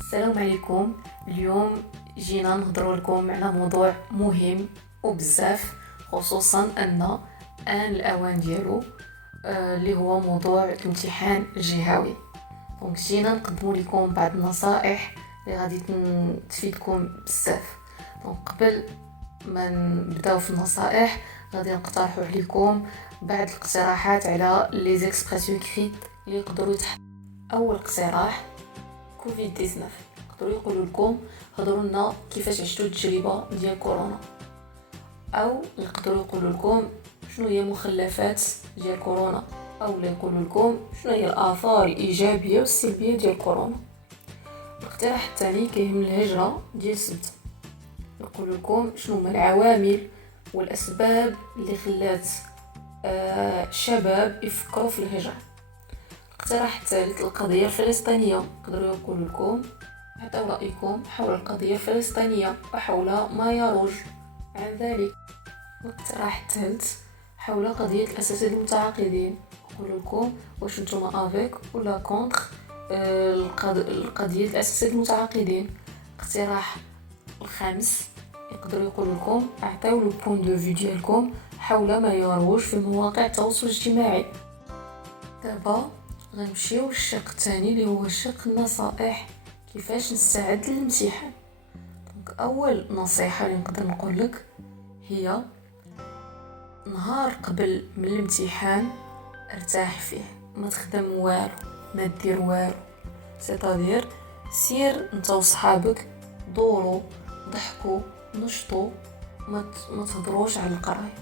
السلام عليكم. اليوم جينا نهضروا لكم على موضوع مهم وبزاف، خصوصا ان الاوان ديالو اللي هو موضوع الامتحان الجهوي. دونك جينا نقدموا لكم بعض النصائح اللي غادي تفيدكم بزاف. دونك قبل ما نبداو في النصائح غادي نقترحوا عليكم بعض الاقتراحات على لي زيكسبرسيون كريت اللي يقدروا اول اقتراح كوفيد 19. يقدروا يقولوا لكم هضروا لنا كيفاش عشتوا التجربه ديال كورونا، او يقدروا يقولوا لكم شنو هي مخلفات ديال كورونا، او يقولوا لكم شنو هي الاثار الايجابيه والسلبيه ديال كورونا. الاقتراح الثاني كيهم الهجره ديال السبت، يقولوا لكم شنو هما العوامل والاسباب اللي خلات شباب يفكروا في الهجره. الاقتراح الثالث القضيه الفلسطينيه، يقدروا يقولوا لكم عطوا رايكم حول القضيه الفلسطينيه وحول ما يروج عن ذلك. الاقتراح الثالث حول قضيه الاساتذه المتعاقدين، يقولوا لكم واش نتوما افيك ولا كونتر القضيه الاساتذه المتعاقدين. الاقتراح الخامس يقدروا يقولوا لكم اعطيو لو بوين دو في ديالكم حول ما يروج في مواقع التواصل الاجتماعي. دابا غنمشيو للشق الثاني اللي هو شق النصائح كيفاش نستعد للامتحان. دونك اول نصيحه اللي نقدر نقول لك هي نهار قبل من الامتحان ارتاح فيه، ما تخدم والو، ما دير والو، سيتادير سير انت وصحابك دوروا ضحكوا نشطوا، ما تهضروش على القرايه.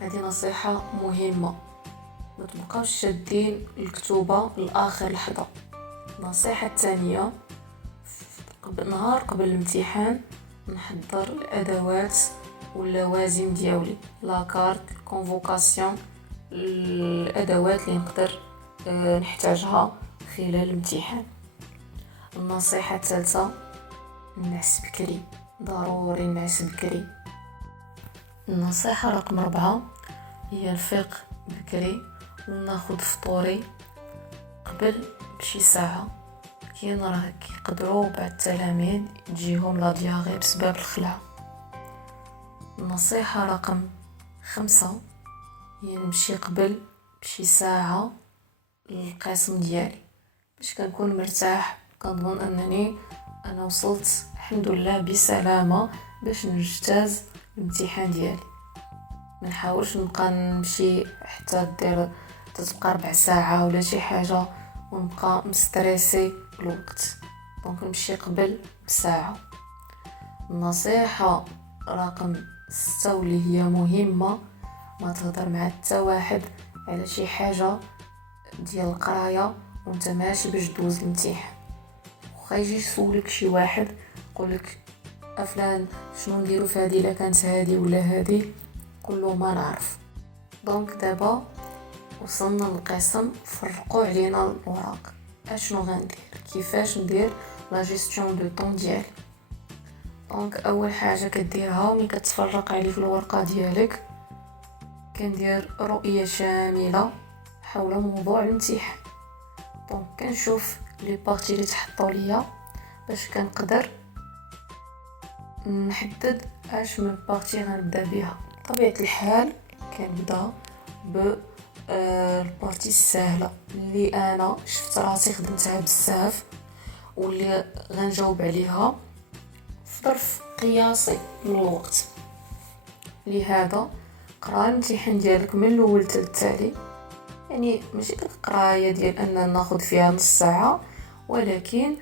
هذه نصيحه مهمه، ما تبقاوش شادين الكتوبه لاخر لحظه. النصيحه الثانيه نهار قبل الامتحان نحضر الادوات واللوازم ديالي، لاكارت، كونفوكاسيون، الادوات اللي نقدر نحتاجها خلال الامتحان. النصيحه الثالثه نعس بكري، ضروري نعس بكري. النصيحه رقم 4 هي الفيق بكري وناخد فطوري قبل بشي ساعه. كاين راه كيقدروا بعض التلاميذ تجيهم لا دياغي بسبب الخلع. النصيحه رقم 5 هي نمشي قبل بشي ساعه للقسم ديالي باش كنكون مرتاح، كنظن انني انا وصلت الحمد لله بسلامه باش نجتاز الامتحان ديالي. ما نحاولش نبقى نمشي حتى تبقى 4 ساعه ولا شي حاجه ونبقى مستريسي الوقت. دونك نمشي قبل بساعه. النصيحه رقم 6 واللي هي مهمه، ما تهضر مع حتى واحد على شي حاجه ديال القرايه وانت ماشي باش دوز الامتحان. واخا يجي يسولك شي واحد يقولك افلان شنو نديرو في هذه، الا كانت هذه ولا هذه، قول له ما نعرف. دونك دابا وصلنا للقسم، فرقوا علينا الوراق. اشنو غندير، كيفاش ندير لا جيستيون دو طون ديالي. دونك اول حاجه كديرها ملي كتفرق عليه في الورقه ديالك، كندير رؤيه شامله حول موضوع الامتحان. دونك كنشوف لي بارتي اللي تحطوا ليا باش كنقدر نحدد اش من بارتي غنبدا بها. بطبيعه الحال كنبدا البارتي السهله اللي انا شفت راسي خدمتها بزاف واللي غنجاوب عليها في ظرف قياسي من الوقت. لهذا قرا الامتحان ديالك من الاول حتى التالي، يعني ماشي ديك القرايه ديال اننا ناخذ فيها نص ساعه، ولكن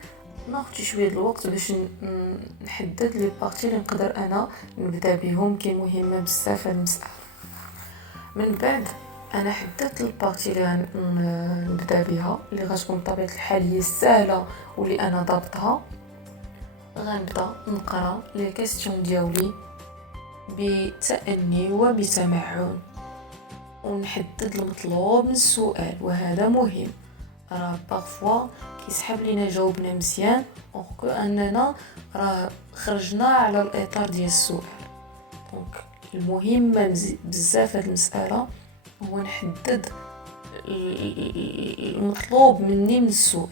ناخذ شويه الوقت باش نحدد لي بارتي اللي نقدر انا نبدا بهم كي مهمه بزاف هاد المساله. من بعد انا حددت البارتي اللي غنبدا بها اللي غتكون بطبيعه الحال هي السهله واللي انا ضابطها. غنبدا نقرا لي كيسيون ديالي بتأني وبتمعن ونحدد المطلوب من السؤال، وهذا مهم. راه بارفوا كيسحب لينا جاوبنا مزيان اوركو اننا راه خرجنا على الاطار ديال السؤال. دونك المهم بزاف هاد المساله هو نحدد المطلوب مني من السؤال.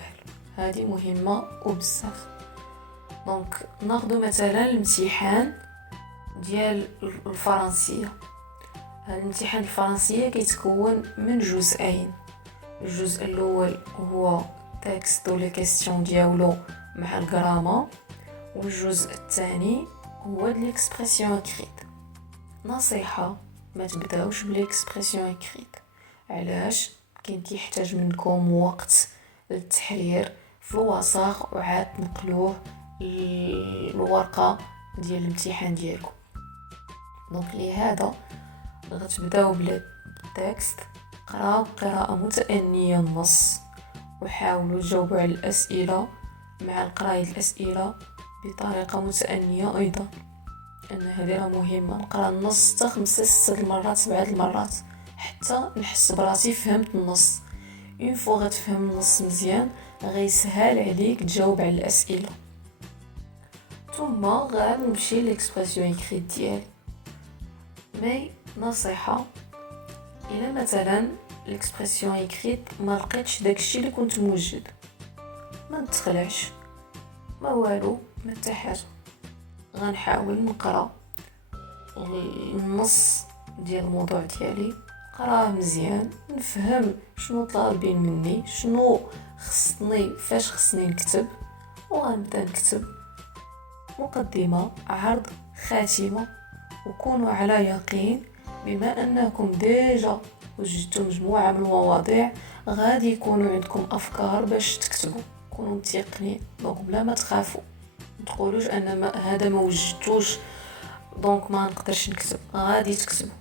هذه مهمة وبزاف. دونك ناخذ مثلا الامتحان ديال الفرنسيه. الامتحان الفرنسيه كيتكون من جزئين. الجزء الاول هو تكست و لي كيسيون ديالو مع الجرامر، والجزء الثاني هو د ليكسبرسيون اكريت. نصيحه ما تبداوش بالاكسبرسيون اكريت. علاش؟ كاين كيحتاج منكم وقت للتحرير في الوثائق وعاد تنقلوه الورقه ديال الامتحان ديالكم. دونك لهذا غتبداو بلا تكست، قراو قراءه متأنيه النص، وحاولوا تجاوبوا على الاسئله مع قرايه الاسئله بطريقه متأنيه ايضا، ان هذه راه مهمه. نقرا النص حتى 5-6 المرات 7 المرات حتى نحس براسي فهمت النص. اون فوا غتفهم النص مزيان غيسهل عليك تجاوب على الاسئله. ثم غنمشي ليكسبرسيون اكريت ديالي. مي نصيحه، الا مثلا ليكسبرسيون اكريت ما لقيتش داكشي اللي كنت موجد، ما نتخلعش، ما والو، ما حتى حاجه. غنحاول نقرا النص ديال الموضوع ديالي، قراه مزيان، نفهم شنو طالبين مني، شنو خصني، فاش خصني نكتب، وغنبدا نكتب مقدمه، عرض، خاتمه. وكونوا على يقين بما انكم ديجا وجدتوا مجموعه من المواضيع غادي يكونوا عندكم افكار باش تكتبوا. كونوا متيقنين، دونك بلا ما تخافوا، ما تقولوش انا هذا ما وجدتوش دونك ما نقدرش نكتب. غادي تكتبوا.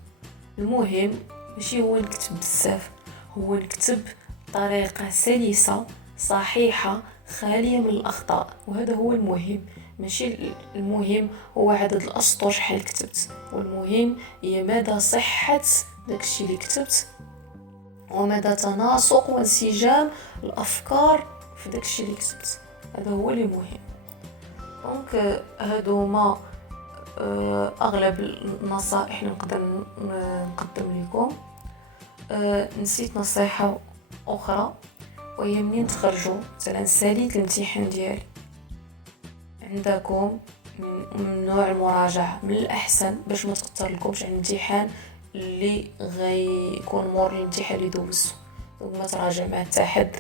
المهم ماشي هو نكتب بزاف، هو نكتب بطريقه سلسه صحيحه خاليه من الاخطاء، وهذا هو المهم. ماشي المهم هو عدد الاسطر شحال كتبت، والمهم هي مدى صحه داكشي اللي كتبت ومدى تناسق وانسجام الافكار في داكشي اللي كتبت. هذا هو اللي مهم. دونك هادو ما اغلب النصائح اللي نقدر نقدم لكم. نسيت نصيحه اخرى، وهي منين تخرجوا مثلا ساليت الامتحان ديالي عندكم من نوع المراجعه من الاحسن باش ما تاثر لكمش على الامتحان اللي غيكون مور الامتحان اللي دوزتو. دونك ما تراجع مع حتى حد،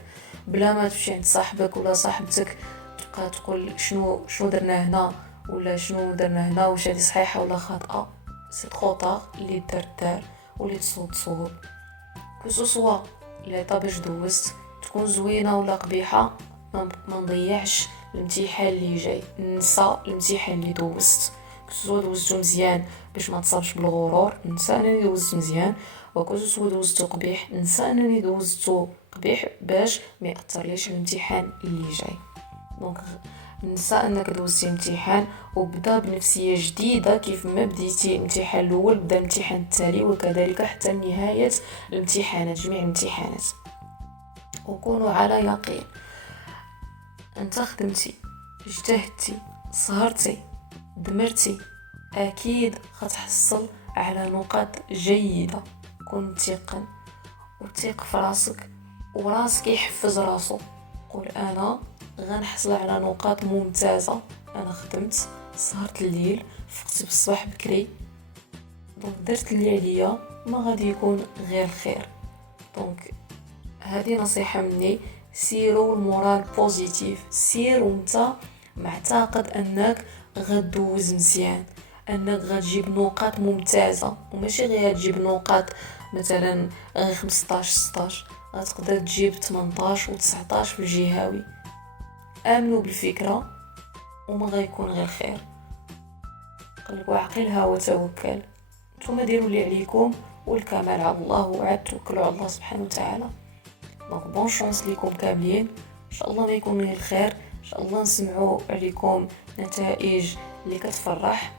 بلا ما تمشي عند صاحبك ولا صاحبتك تبقى تقول شنو درنا هنا ولا شنو درنا هنا، واش هذه صحيحه ولا خاطئه. سي ترو طار، اللي دار واللي تصوب كو سوا الا باش دوزت تكون زوينه ولا قبيحه. ما نضيعش الامتحان اللي جاي، ننسى الامتحان اللي دوزت. كسوا دوزتو مزيان باش ما تصابش بالغرور، ننسى انني دوزت مزيان. وكسوا دوزتو قبيح، ننسى انني دوزتو قبيح باش ما ياثرليش الامتحان اللي جاي. دونك ننسى انك دوزتي امتحان وبدا بنفسيه جديده. كيف ما بديتي الامتحان الاول بدا الامتحان التالي، وكذلك حتى نهايه الامتحانات، جميع الامتحانات. وكونوا على يقين، انت خدمتي، اجتهدتي، سهرتي، دمرتي، اكيد غتحصل على نقاط جيده. كون متيقن وثق في راسك، وراسك يحفز راسو. قول انا غنحصل على نقاط ممتازه، انا خدمت، سهرت الليل، فقت بالصباح بكري، دونك درت اللي عليا، ما غادي يكون غير خير. دونك هذه نصيحه مني، سيروا المورال بوزيتيف. سير وانت معتقد انك غدوز مزيان، انك غتجيب نقاط ممتازه، وماشي غير تجيب نقاط مثلا 15-16، غتقدر تجيب 18 و19 في الجهوي. امنوا بالفكره وما غيكون غير خير. قلبوا عقلها وتوكل. نتوما ديروا اللي عليكم والكمال على الله، وعاد توكلوا على الله سبحانه وتعالى. دونك بون شانس ليكم كاملين، ان شاء الله ما يكون غير خير، ان شاء الله نسمعوا عليكم نتائج اللي كتفرح.